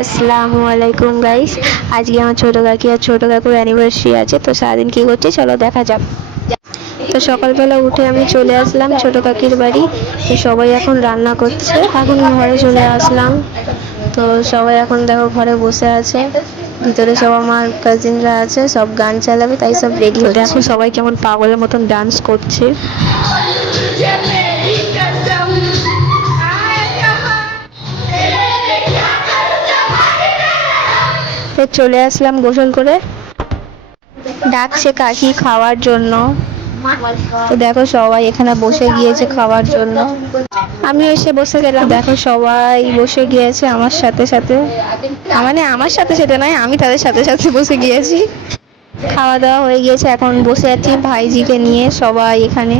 আসসালামু আলাইকুম গাইস। আজকে আমার ছোটো কাকি আর ছোটো কাকুর অ্যানিভার্সারি আছে, তো সারাদিন কী করছে চলো দেখা যাক। তো সকালবেলা উঠে আমি চলে আসলাম ছোটো কাকির বাড়ি। তো সবাই এখন রান্না করছে, এখন ঘরে চলে আসলাম। তো সবাই এখন দেখো ঘরে বসে আছে, ভিতরে সব আমার কাজিনরা আছে, সব গান চালাবে তাই সব রেডি হচ্ছে। দেখো সবাই কেমন পাগলের মতন ডান্স করছে। তো চলে আসলাম গোসল করে, ডাকছে কাকি খাওয়ার জন্য। তো দেখো সবাই এখানে বসে গিয়েছে খাওয়ার জন্য, আমি এসে বসে গেলাম। দেখো সবাই বসে গিয়েছে আমার সাথে সাথে, মানে আমার সাথে সাথে নয়, আমি তাদের সাথে সাথে বসে গিয়েছি। খাওয়া দাওয়া হয়ে গিয়েছে, এখন বসে আছি ভাইজিকে নিয়ে সবাই এখানে।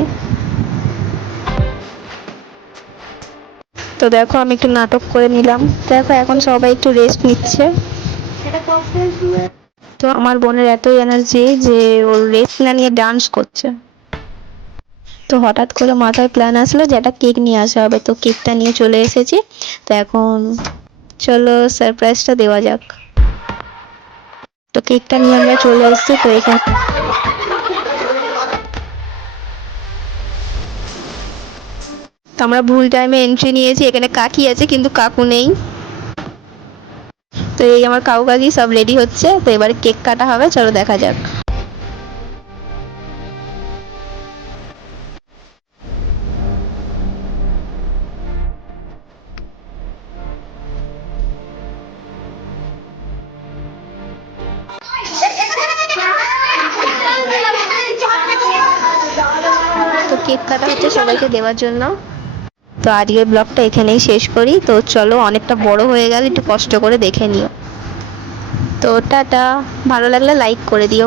তো দেখো আমি একটু নাটক করে নিলাম, দেখো এখন সবাই একটু রেস্ট নিচ্ছে। তো আমার বোনের এতই এনার্জি যে ওর রেস্ট না নিয়ে ডান্স করছে। তো হঠাৎ করে মাথায় প্ল্যান আসলো যে একটা কেক নিয়ে আসা হবে, তো কেকটা নিয়ে চলে এসেছি। তো এখন চলো সারপ্রাইজটা দেওয়া যাক। তো কেকটা নিয়ে আমরা চলে এসেছি। তো এখানে তো আমরা ভুল টাইমে এন্ট্রি নিয়েছি, এখানে কাকি আছে কিন্তু কাকু নেই। তো এই আমার কাকু কাকি সব রেডি হচ্ছে, তো এবারে কেক কাটা হবে, চলো দেখা যাক। তো কেক কাটা হচ্ছে সবাইকে দেওয়ার জন্য। তো আজকের ব্লগটা এখানেই শেষ করি। তো চলো, অনেকটা বড় হয়ে গেল, একটু কষ্ট করে দেখে নিও। তো টাটা, ভালো লাগলে লাইক করে দিও।